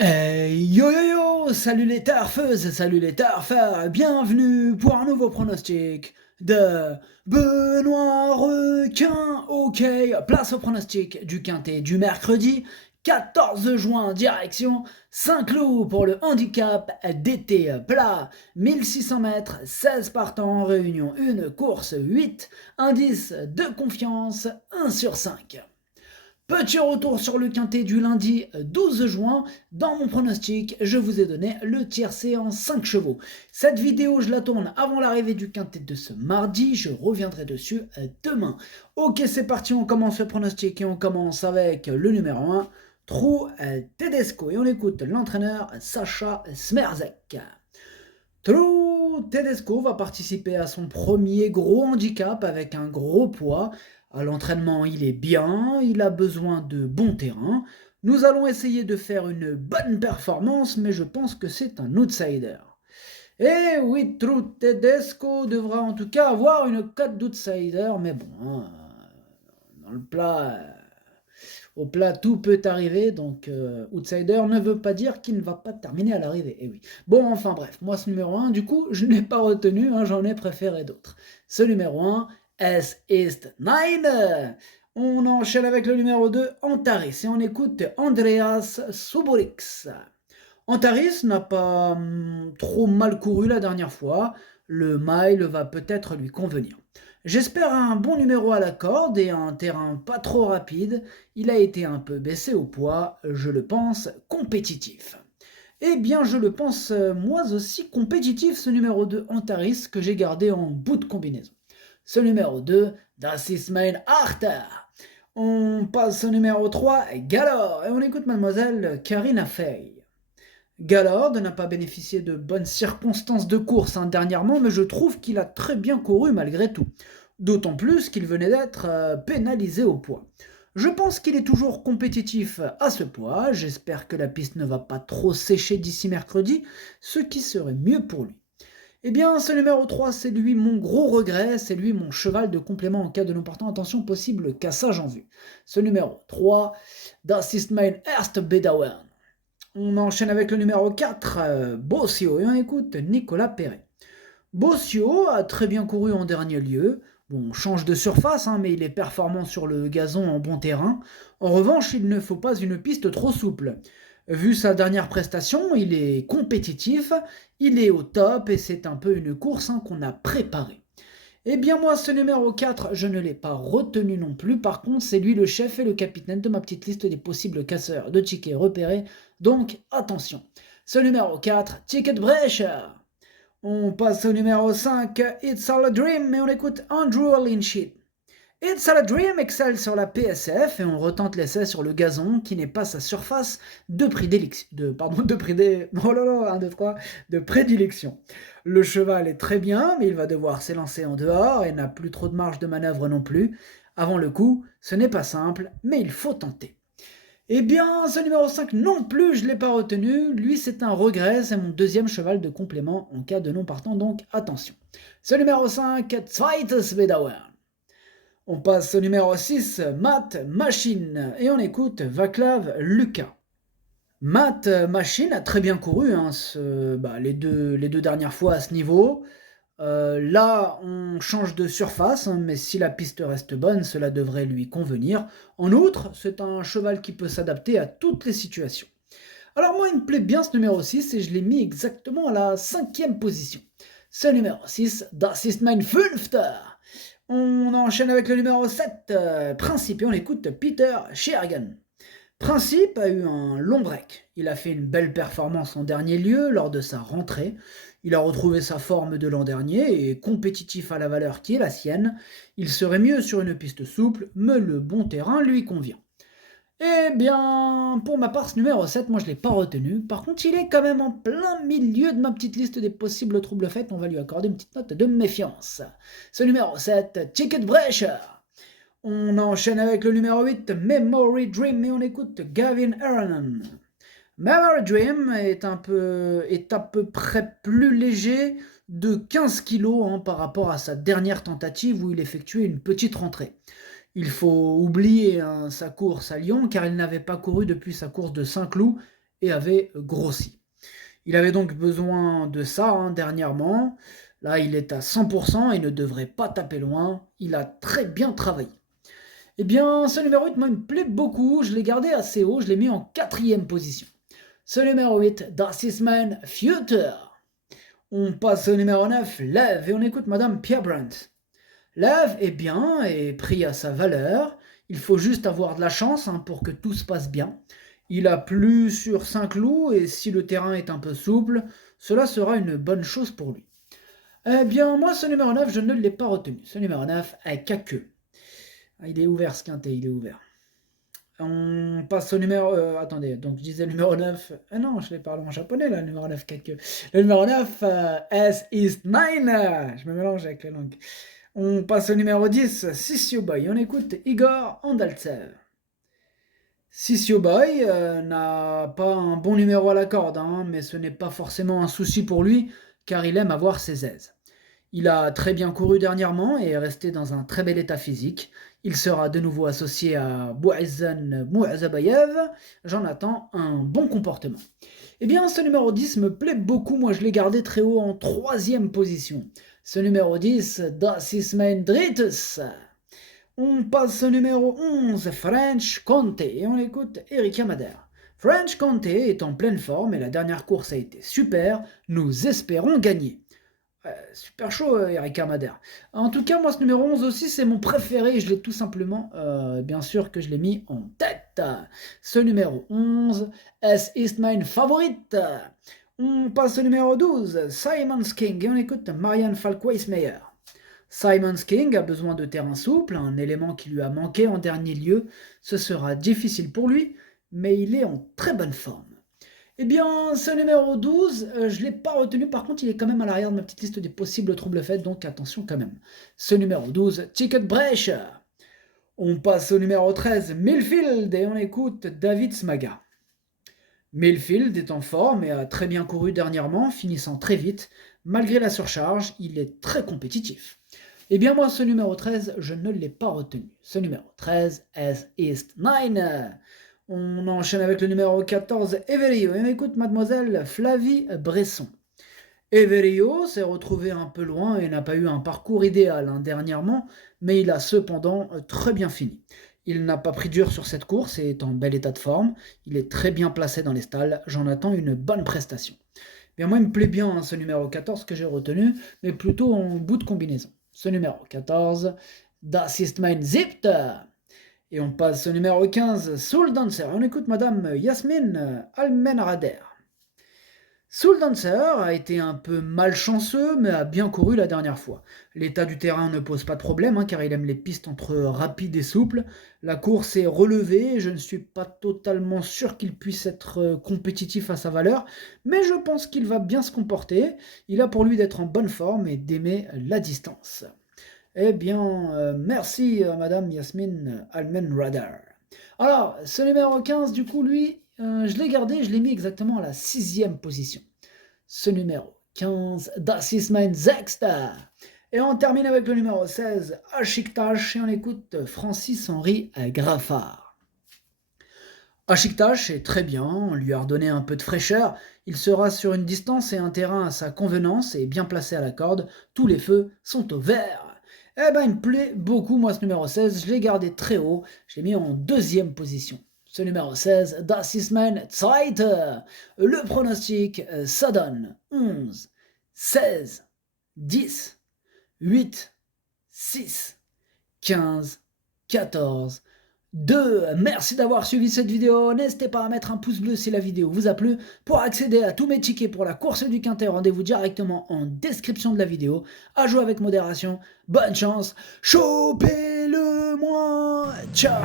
Yo yo yo, salut les tarfeuses, salut les tarfeurs, bienvenue pour un nouveau pronostic de Benoît Requin. Ok, place au pronostic du quintet du mercredi 14 juin, direction Saint-Cloud pour le handicap d'été plat, 1600 mètres, 16 partants en réunion, une course 8, indice de confiance 1 sur 5. Petit retour sur le quintet du lundi 12 juin. Dans mon pronostic, je vous ai donné le tiercé en 5 chevaux. Cette vidéo, je la tourne avant l'arrivée du quintet de ce mardi. Je reviendrai dessus demain. Ok, c'est parti, on commence le pronostic et on commence avec le numéro 1, Trou Tedesco. Et on écoute l'entraîneur Sacha Smerzek. Trou Tedesco va participer à son premier gros handicap avec un gros poids. À l'entraînement, il est bien, il a besoin de bon terrain. Nous allons essayer de faire une bonne performance, mais je pense que c'est un outsider. Et oui, Trou Tedesco devra en tout cas avoir une cote d'outsider, mais bon, dans le plat, au plat, tout peut arriver, donc outsider ne veut pas dire qu'il ne va pas terminer à l'arrivée. Et oui. Bon, enfin bref, moi ce numéro 1, du coup, je ne l'ai pas retenu, j'en ai préféré d'autres. Ce numéro 1, S East 9. On enchaîne avec le numéro 2, Antaris, et on écoute Andreas Suborix. Antaris n'a pas trop mal couru la dernière fois, le mile va peut-être lui convenir. J'espère un bon numéro à la corde et un terrain pas trop rapide. Il a été un peu baissé au poids, je le pense compétitif. Eh bien, je le pense moi aussi compétitif, ce numéro 2 Antaris que j'ai gardé en bout de combinaison. Ce numéro 2, Das ist mein Achter. On passe au numéro 3, Galore, et on écoute mademoiselle Karina Fey. Gallard n'a pas bénéficié de bonnes circonstances de course dernièrement, mais je trouve qu'il a très bien couru malgré tout. D'autant plus qu'il venait d'être pénalisé au poids. Je pense qu'il est toujours compétitif à ce poids, j'espère que la piste ne va pas trop sécher d'ici mercredi, ce qui serait mieux pour lui. Eh bien, ce numéro 3, c'est lui mon gros regret, c'est lui mon cheval de complément en cas de non partant. Attention, possible cassage en vue. Ce numéro 3, Das ist mein erster Bedauern. On enchaîne avec le numéro 4, Bossio, et on écoute Nicolas Perret. Bossio a très bien couru en dernier lieu. Bon, on change de surface, mais il est performant sur le gazon en bon terrain. En revanche, il ne faut pas une piste trop souple. Vu sa dernière prestation, il est compétitif, il est au top et c'est un peu une course qu'on a préparée. Eh bien moi, ce numéro 4, je ne l'ai pas retenu non plus. Par contre, c'est lui le chef et le capitaine de ma petite liste des possibles casseurs de tickets repérés. Donc, attention. Ce numéro 4, Ticket Brecher. On passe au numéro 5, It's All a Dream, et on écoute Andrew Lynchit. It's All a Dream excelle sur la PSF et on retente l'essai sur le gazon qui n'est pas sa surface de prédilection. De prédilection. Le cheval est très bien, mais il va devoir s'élancer en dehors et n'a plus trop de marge de manœuvre non plus. Avant le coup, ce n'est pas simple, mais il faut tenter. Eh bien, ce numéro 5 non plus, je ne l'ai pas retenu. Lui, c'est un regret, c'est mon deuxième cheval de complément en cas de non partant, donc attention. Ce numéro 5, Zweites Bedauern. On passe au numéro 6, Matt Machine, et on écoute Vaclav Lucas. Matt Machine a très bien couru les deux dernières fois à ce niveau. Là, on change de surface, mais si la piste reste bonne, cela devrait lui convenir. En outre, c'est un cheval qui peut s'adapter à toutes les situations. Alors moi, il me plaît bien ce numéro 6 et je l'ai mis exactement à la 5e position. Ce numéro 6, Das ist mein Fünfter. On enchaîne avec le numéro 7, Principe, et on écoute Peter Schergen. Principe a eu un long break. Il a fait une belle performance en dernier lieu lors de sa rentrée. Il a retrouvé sa forme de l'an dernier et compétitif à la valeur qui est la sienne. Il serait mieux sur une piste souple, mais le bon terrain lui convient. Eh bien, pour ma part, ce numéro 7, moi je ne l'ai pas retenu. Par contre, il est quand même en plein milieu de ma petite liste des possibles troubles faits. On va lui accorder une petite note de méfiance. Ce numéro 7, Ticket Brecher. On enchaîne avec le numéro 8, Memory Dream, et on écoute Gavin Aaronen. Memory Dream est à peu près plus léger de 15 kg par rapport à sa dernière tentative où il effectuait une petite rentrée. Il faut oublier sa course à Lyon car il n'avait pas couru depuis sa course de Saint-Cloud et avait grossi. Il avait donc besoin de ça dernièrement. Là, il est à 100% et ne devrait pas taper loin. Il a très bien travaillé. Eh bien, ce numéro 8, moi, il me plaît beaucoup. Je l'ai gardé assez haut. Je l'ai mis en 4e position. Ce numéro 8, Das ist mein Future. On passe au numéro 9, Lève, et on écoute Madame Pierre Brandt. Lève est bien et pris à sa valeur. Il faut juste avoir de la chance pour que tout se passe bien. Il a plu sur 5 clous et si le terrain est un peu souple, cela sera une bonne chose pour lui. Eh bien, moi, ce numéro 9, je ne l'ai pas retenu. Ce numéro 9 a qu'à queue. Il est ouvert, ce quintet, il est ouvert. On passe au numéro... attendez, donc je disais le numéro 9... non, je l'ai parlé en japonais, là, le numéro 9, queue. Le numéro 9, S is 9. Je me mélange avec les langues. On passe au numéro 10, Sissio Boy. On écoute Igor Andaltsev. Sissio Boy n'a pas un bon numéro à la corde, mais ce n'est pas forcément un souci pour lui, car il aime avoir ses aises. Il a très bien couru dernièrement et est resté dans un très bel état physique. Il sera de nouveau associé à Bouazan Mouazabayev. J'en attends un bon comportement. Eh bien, ce numéro 10 me plaît beaucoup. Moi, je l'ai gardé très haut en 3e position. Ce numéro 10, Das ist mein drittes. On passe au numéro 11, French Conte, et on écoute Erika Madère. French Conte est en pleine forme et la dernière course a été super. Nous espérons gagner. Super chaud, Erika Madère. En tout cas, moi, ce numéro 11 aussi, c'est mon préféré. Je l'ai tout simplement, bien sûr, que je l'ai mis en tête. Ce numéro 11, Es ist mein Favorit. On passe au numéro 12, Simon's King, et on écoute Marianne Falk-Weissmeyer. Simon's King a besoin de terrain souple, un élément qui lui a manqué en dernier lieu. Ce sera difficile pour lui, mais il est en très bonne forme. Eh bien, ce numéro 12, je ne l'ai pas retenu. Par contre, il est quand même à l'arrière de ma petite liste des possibles troubles faits, donc attention quand même. Ce numéro 12, Ticket Brecher. On passe au numéro 13, Millfield, et on écoute David Smaga. Millfield est en forme et a très bien couru dernièrement, finissant très vite. Malgré la surcharge, il est très compétitif. Eh bien moi, ce numéro 13, je ne l'ai pas retenu. Ce numéro 13, Es ist 9. On enchaîne avec le numéro 14, Everio. Et on écoute mademoiselle Flavie Bresson. Everio s'est retrouvé un peu loin et n'a pas eu un parcours idéal dernièrement, mais il a cependant très bien fini. Il n'a pas pris dur sur cette course et est en bel état de forme. Il est très bien placé dans les stalles. J'en attends une bonne prestation. Bien, moi, il me plaît bien ce numéro 14 que j'ai retenu, mais plutôt en bout de combinaison. Ce numéro 14, Das ist mein Siebter. Et on passe au numéro 15, Soul Dancer. On écoute Madame Yasmine Almenrader. Soul Dancer a été un peu malchanceux, mais a bien couru la dernière fois. L'état du terrain ne pose pas de problème, car il aime les pistes entre rapides et souples. La course est relevée, et je ne suis pas totalement sûr qu'il puisse être compétitif à sa valeur, mais je pense qu'il va bien se comporter. Il a pour lui d'être en bonne forme et d'aimer la distance. Eh bien, merci Madame Yasmine Almenradar. Alors, ce numéro 15, du coup, lui, je l'ai gardé, je l'ai mis exactement à la 6e position. Ce numéro 15, Das ist mein Sechster. Et on termine avec le numéro 16, Ashiktash, et on écoute Francis-Henri Graffard. Ashiktash est très bien, on lui a redonné un peu de fraîcheur, il sera sur une distance et un terrain à sa convenance et bien placé à la corde, tous les feux sont au vert. Eh ben, il me plaît beaucoup, moi, ce numéro 16, je l'ai gardé très haut, je l'ai mis en 2e position. Ce numéro 16, Das ist mein Zweiter. Le pronostic, ça donne 11, 16, 10, 8, 6, 15, 14, 2. Merci d'avoir suivi cette vidéo. N'hésitez pas à mettre un pouce bleu si la vidéo vous a plu. Pour accéder à tous mes tickets pour la course du Quintet, rendez-vous directement en description de la vidéo. À jouer avec modération. Bonne chance. Chopez-le-moi. Ciao.